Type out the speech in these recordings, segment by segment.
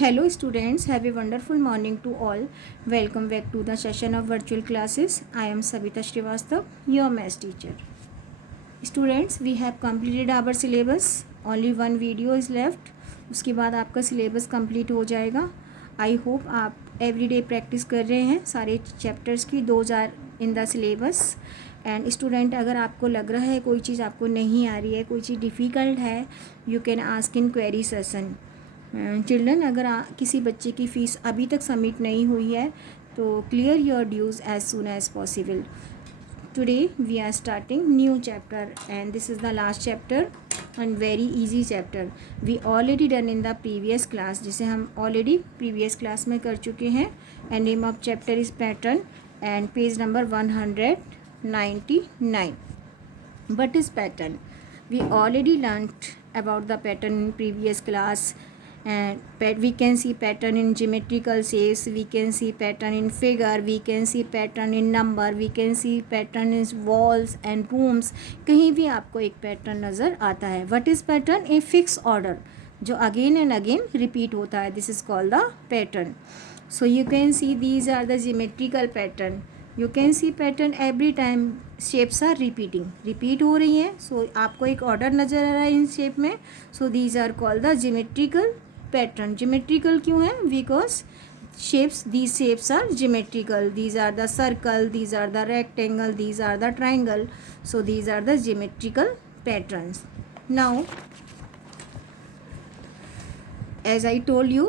Hello students, have a wonderful morning to all. Welcome back to the session of virtual classes. I am Savita Srivastav, your maths teacher. Students, we have completed our syllabus. Only one video is left. उसके बाद आपका syllabus complete हो जाएगा. I hope आप everyday practice कर रहे हैं सारे chapters की. Those are in the syllabus. And student अगर आपको लग रहा है कोई चीज़ आपको नहीं आ रही है, कोई चीज़ डिफ़िकल्ट है, you can ask in query session. Children, अगर किसी बच्चे की फ़ीस अभी तक सबमिट नहीं हुई है तो clear your dues as soon as possible. Today we are starting new chapter and this is the last chapter and very easy chapter. We already done in the previous class, जिसे हम already previous class में कर चुके हैं. And name of chapter is pattern and page number 199. What is pattern? We already learnt about the pattern in previous class. And we can see pattern in geometrical shapes, we can see pattern in figure, we can see pattern in number, we can see pattern in walls and rooms. कहीं भी आपको एक pattern नज़र आता है. What is pattern? A fixed order जो again and again repeat होता है. This is called the pattern. So you can see these are the geometrical pattern. You can see pattern every time shapes are repeating. Repeat हो रही हैं. So आपको एक order नज़र आ रहा है इन shape में. So these are called the geometrical pattern. Geometrical क्यों है? Because these shapes are geometrical. These are the circle, these are the rectangle, these are the triangle. So these are the geometrical patterns. Now, as I told you,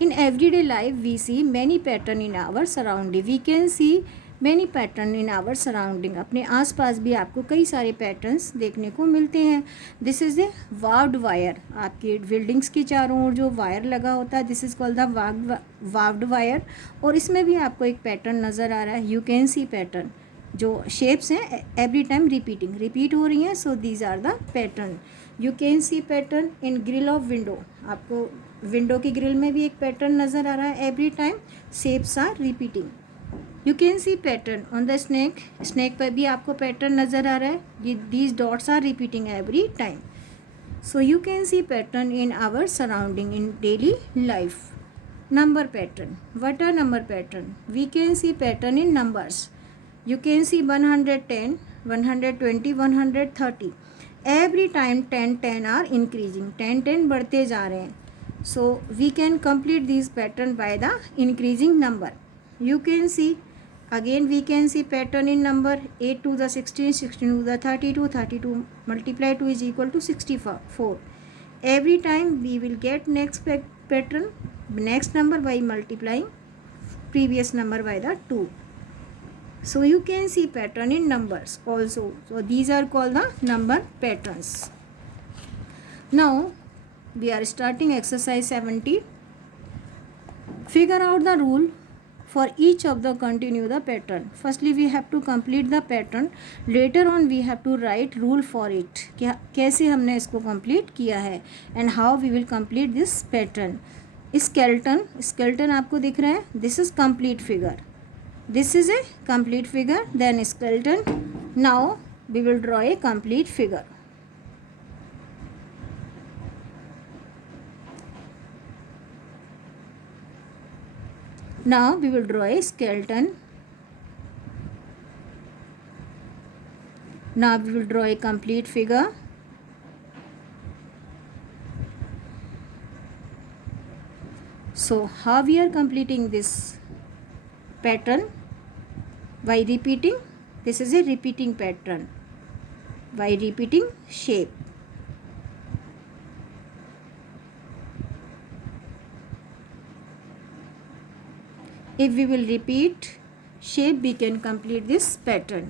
in everyday life we see many pattern in our surrounding. We can see many pattern in our surrounding. अपने आसपास भी आपको कई सारे patterns देखने को मिलते हैं. This is a ward wire. आपकी बिल्डिंग्स के चारों ओर जो वायर लगा होता है, this is called the ward wire. और इसमें भी आपको एक पैटर्न नज़र आ रहा है. You can see pattern. जो शेप्स हैं एवरी टाइम रिपीट हो रही हैं. So these are the pattern. You can see pattern in grill of window. आपको विंडो की ग्रिल में भी एक पैटर्न नज़र आ रहा है. Every time shapes are repeating. You can see pattern on the snack. Snack पर भी आपको पैटर्न नज़र आ रहा है. ये these dots are repeating every time. So you can see pattern in our surrounding in daily life. Number pattern. What are number pattern? We can see pattern in numbers. You can see 110, 120, 130. Every time 10 are increasing. 10 बढ़ते जा रहे हैं. So we can complete this pattern by the increasing number. You can see again we can see pattern in number 8 to the 16, 16 to the 32, 32 multiply 2 is equal to 64. Every time we will get next pattern, next number by multiplying previous number by the 2. So you can see pattern in numbers also. So these are called the number patterns. Now we are starting exercise 70. Figure out the rule for each of the continue the pattern. Firstly we have to complete the pattern. Later on we have to write rule for it. क्या कैसे हमने इसको complete किया है and how we will complete this pattern. skeleton आपको दिख रहा है. This is complete figure. This is a complete figure. Then skeleton. Now we will draw a complete figure. Now we will draw a skeleton. Now we will draw a complete figure. So how we are completing this pattern? By repeating. This is a repeating pattern. By repeating shape. If we will repeat shape, we can complete this pattern.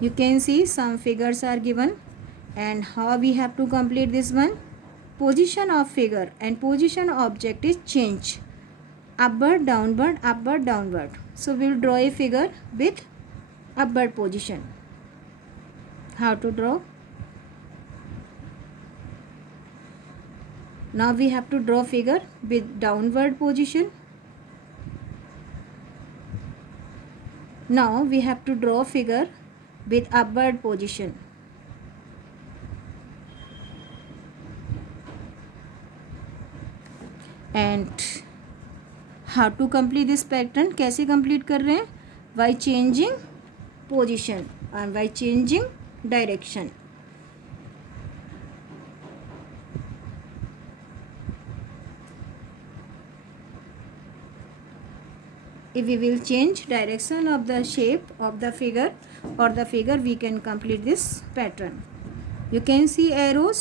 You can see some figures are given and how we have to complete this one. Position of figure and position of object is change. Upward, downward, upward, downward. So we will draw a figure with upward position. How to draw? Now we have to draw figure with downward position. Now we have to draw figure with upward position. And how to complete this pattern, कैसे complete कर रहे हैं, by changing position और by changing direction. If we will change direction of the shape of the figure or the figure, we can complete this pattern. You can see arrows,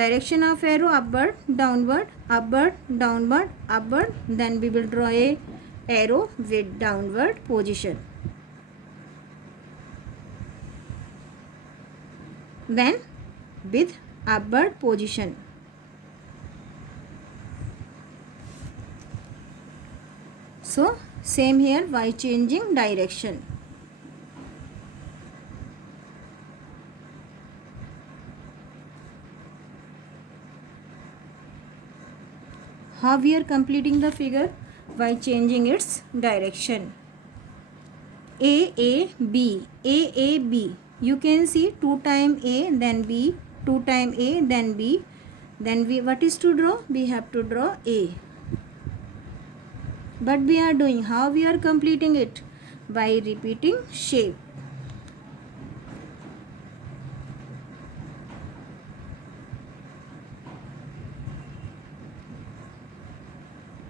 direction of arrow upward, downward, upward, downward, upward. Then we will draw a arrow with downward position. Then with upward position. So same here by changing direction. How we are completing the figure, by changing its direction. A B, A B. You can see 2 times A, then B, 2 times A, then B. Then we, what is to draw? We have to draw A. But we are doing, how we are completing it? By repeating shape.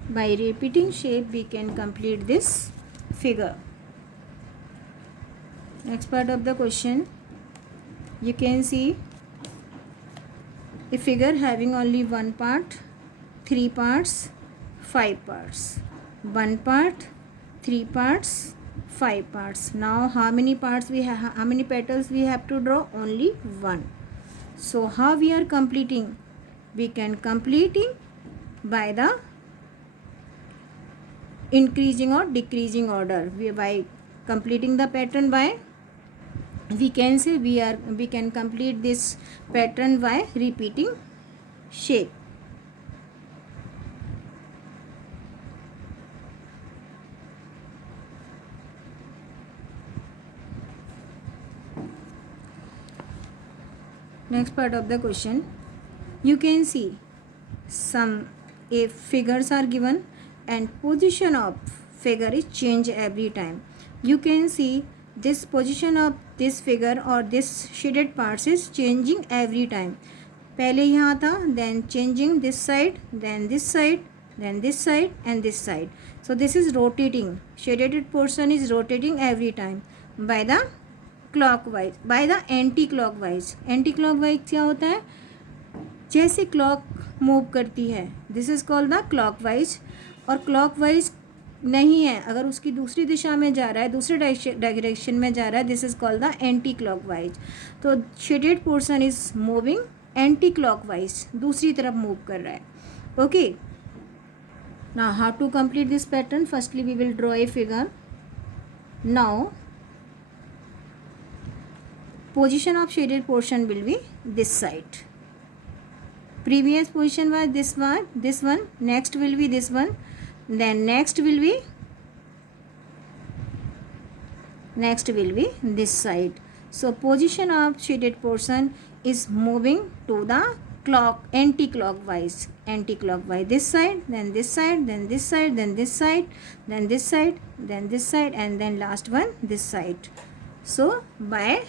By repeating shape we can complete this figure. Next part of the question, you can see a figure having only one part, 3 parts, 5 parts. 1 part, 3 parts, 5 parts. Now how many parts we have, how many petals we have to draw? Only 1. So how we are completing? We can completing by the increasing or decreasing order. We, by completing the pattern by, we can say we can complete this pattern by repeating shape. Next part of the question, you can see some figures are given and position of figure is changed every time. You can see this position of this figure or this shaded parts is changing every time. पहले यहाँ था, then changing this side, then this side, then this side and this side. So this is rotating. Shaded portion is rotating every time by the clockwise, by the anti-clockwise. Anti-clockwise क्या होता है? जैसे clock move करती है, this is called the clockwise. और clockwise नहीं है, अगर उसकी दूसरी दिशा में जा रहा है, दूसरे डायरेक्शन में जा रहा है, this is called the anti clockwise. तो shaded portion is moving anti clockwise, दूसरी तरफ मूव कर रहा है. Okay, now how to complete this pattern? Firstly we will draw a figure. Now position of shaded portion will be this side. Previous position was this one, next will be this one, then next will be this side. So position of shaded portion is moving to the anti-clockwise. This side, then this side, then this side, then this side, then this side, then this side, and then last one this side. So by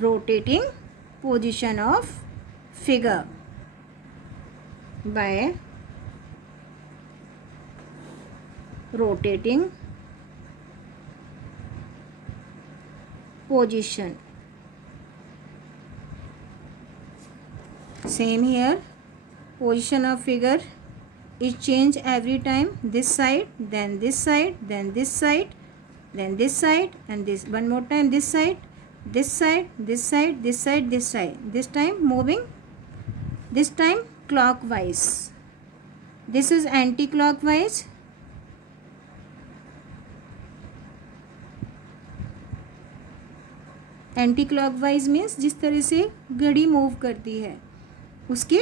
rotating position of figure, by rotating position. Same here, position of figure is changed every time. This side, then this side, then this side, then this side, and this one more time, this side, this side, this side, this side, this side. This time moving, this time clockwise. This is anti-clockwise. Anti clockwise means जिस तरह से घड़ी move करती है उसके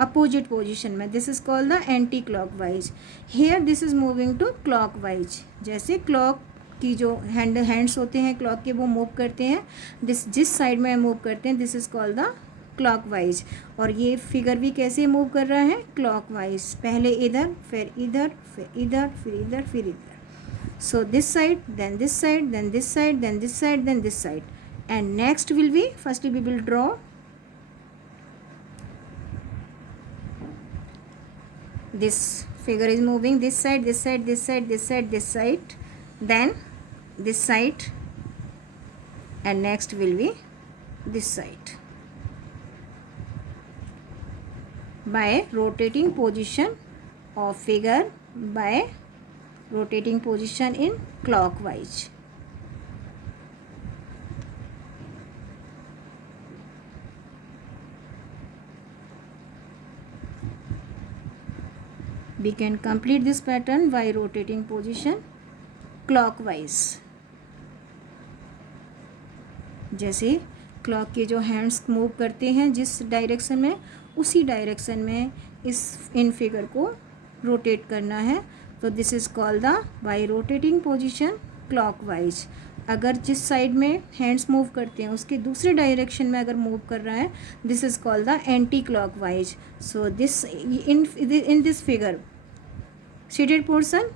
opposite position में, this is called the anti clockwise. Here this is moving to clockwise. जैसे clock की जो हैंड्स होते हैं क्लॉक के, वो मूव करते हैं, जिस साइड में मूव करते हैं, this is called the clockwise, और ये फिगर भी कैसे मूव कर रहा है, क्लॉकवाइज, पहले इधर फिर इधर फिर इधर फिर इधर फिर इधर. So this side then this side then this side then this side then this side. And next will be, firstly we will draw this figure is moving this side this side this side this side this side, then this side, and next will be this side. By rotating position of figure, by rotating position in clockwise. We can complete this pattern by rotating position clockwise. जैसे clock के जो hands move करते हैं जिस direction में, उसी direction में in figure को रोटेट करना है. तो this is called the by rotating position clockwise. अगर जिस साइड में हैंड्स मूव करते हैं उसके दूसरे डायरेक्शन में अगर मूव कर रहा है, this is called the anti clockwise. So this in this figure shaded portion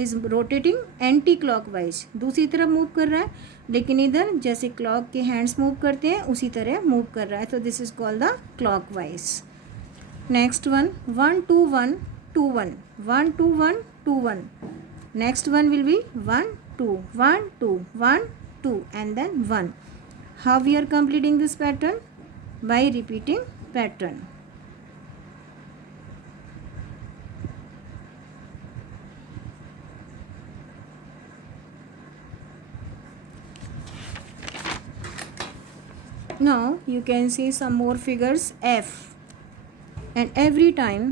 is rotating anti clockwise, दूसरी तरफ मूव कर रहा है, लेकिन इधर जैसे क्लॉक के हैंड्स मूव करते हैं उसी तरह मूव कर रहा है. तो this is called the clockwise. Next one 1 2 1 2 1 1 2 1 2 1. Next one will be 1 2 1 2 1 2 and then 1. How we are completing this pattern? By repeating pattern. Now you can see some more figures F, and every time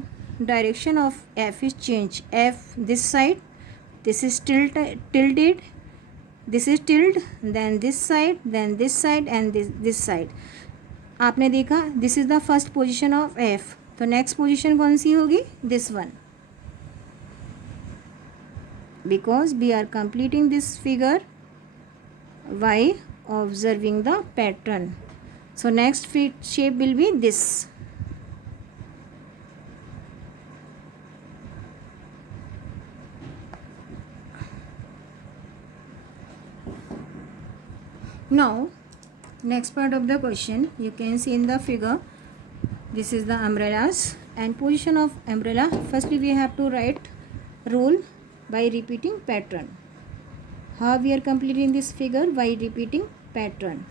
direction of F is changed. F this side, this is tilted, this is tilt, then this side, then this side and this side. आपने देखा this is the first position of F. तो next position कौन सी होगी, this one, because we are completing this figure by observing the pattern. So next shape will be this. Now next part of the question, you can see in the figure, this is the umbrellas and position of umbrella. Firstly we have to write rule by repeating pattern. How we are completing this figure? By repeating pattern.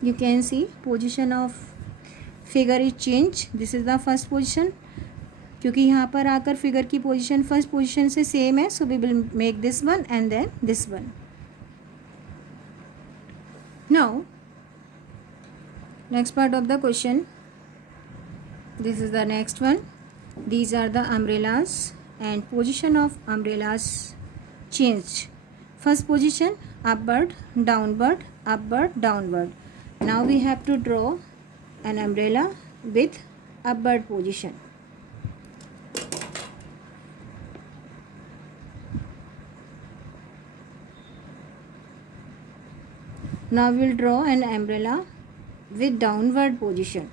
You can see position of figure is changed. This is the first position. क्योंकि यहाँ पर आकर figure की position first position से same है, so we will make this one and then this one. Now next part of the question, this is the next one. These are the umbrellas and position of umbrellas changed. First position upward, downward, upward, downward. Now we have to draw an umbrella with upward position. Now we will draw an umbrella with downward position.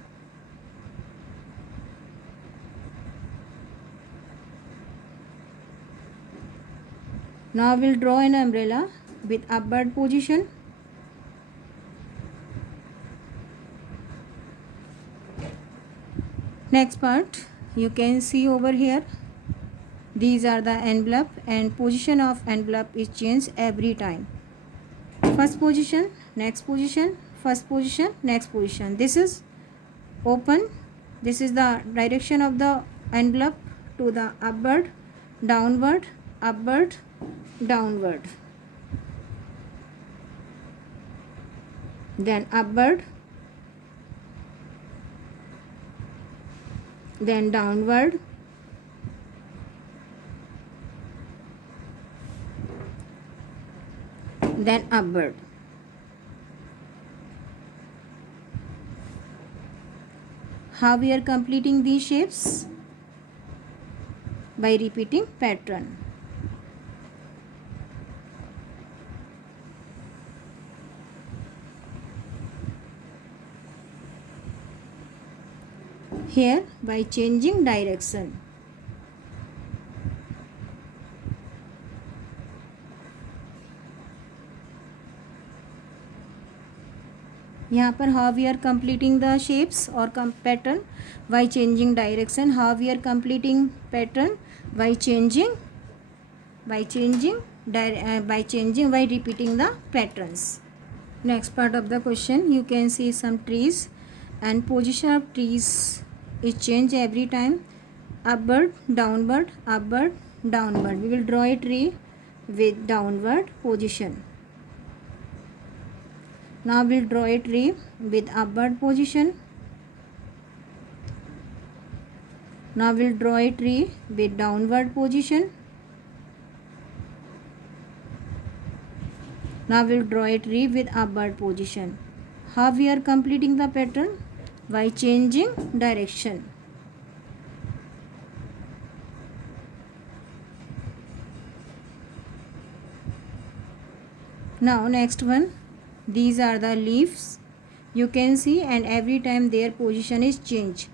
Now we will draw an umbrella with upward position. Next part, you can see over here, these are the envelope and position of envelope is changed every time. First position, next position, first position, next position. This is open. This is the direction of the envelope to the upward, downward, upward, downward, then upward, then downward, then upward. How we are completing these shapes? By repeating pattern. here by changing direction. यहाँ पर how we are completing the shapes or pattern by changing direction. How we are completing pattern by changing by repeating the patterns. Next part of the question, you can see some trees and position of trees is changed every time. Upward, downward, upward, downward. We will draw a tree with downward position. Now we will draw a tree with upward position. Now we will draw a tree with downward position. Now we will draw a tree with upward position. How we are completing the pattern? By changing direction. Now next one, these are the leaves you can see, and every time their position is changed.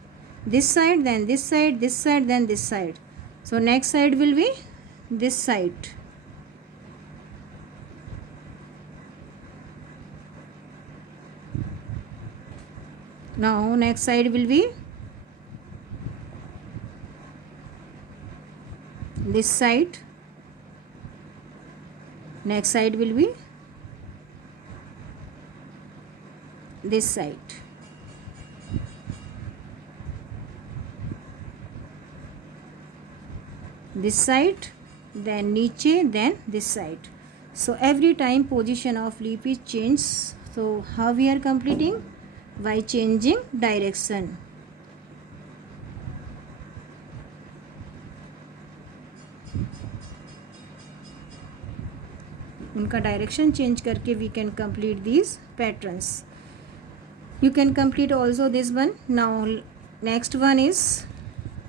This side, then this side, this side, then this side. So next side will be this side. Now next side will be this side. Next side will be this side. This side, then niche, then this side. So every time position of leaf is changed. So how we are completing? By changing direction. उनका direction change करके we can complete these patterns. You can complete also this one. Now next one is,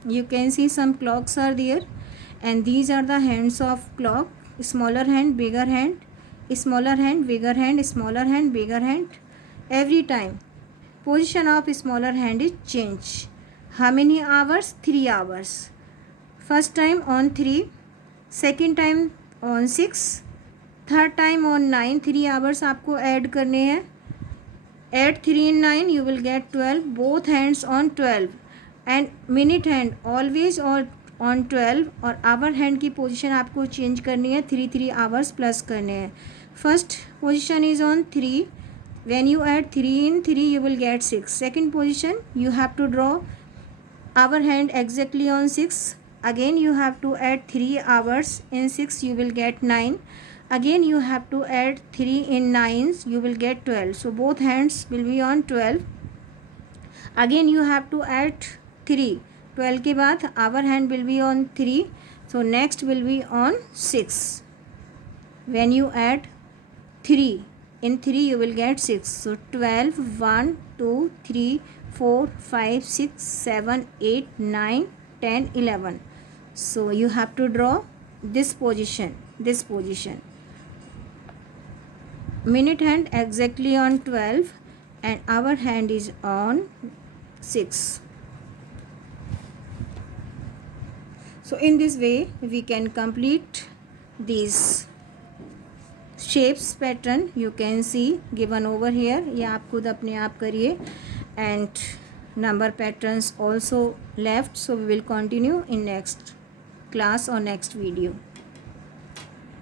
you can see some clocks are there, and these are the hands of clock. Smaller hand, bigger hand, smaller hand, bigger hand, smaller hand, bigger hand. Every time position of smaller hand is changed. How many hours? 3 hours. First time on 3, second time on 6, third time on 9. 3 hours आपको add करने हैं. Add 3 in 9, you will get 12. Both hands on 12. And minute hand always on 12. और our hand की position आपको change करनी है. 3 hours plus करने हैं. First position is on 3. When you add 3 in 3, you will get 6. Second position, you have to draw hour hand exactly on 6. Again you have to add 3 hours in 6, you will get 9. Again you have to add 3 in 9, you will get 12. So both hands will be on 12. Again you have to add 3. 12 के बाद our hand will be on 3. So next will be on 6. When you add 3 in 3, you will get 6. So 12, 1, 2, 3, 4, 5, 6, 7, 8, 9, 10, 11. So you have to draw this position. Minute hand exactly on 12 and our hand is on 6. So in this way we can complete these shapes pattern. You can see given over here. ये आप खुद अपने आप करिए. And number patterns also left. So we will continue in next class or next video.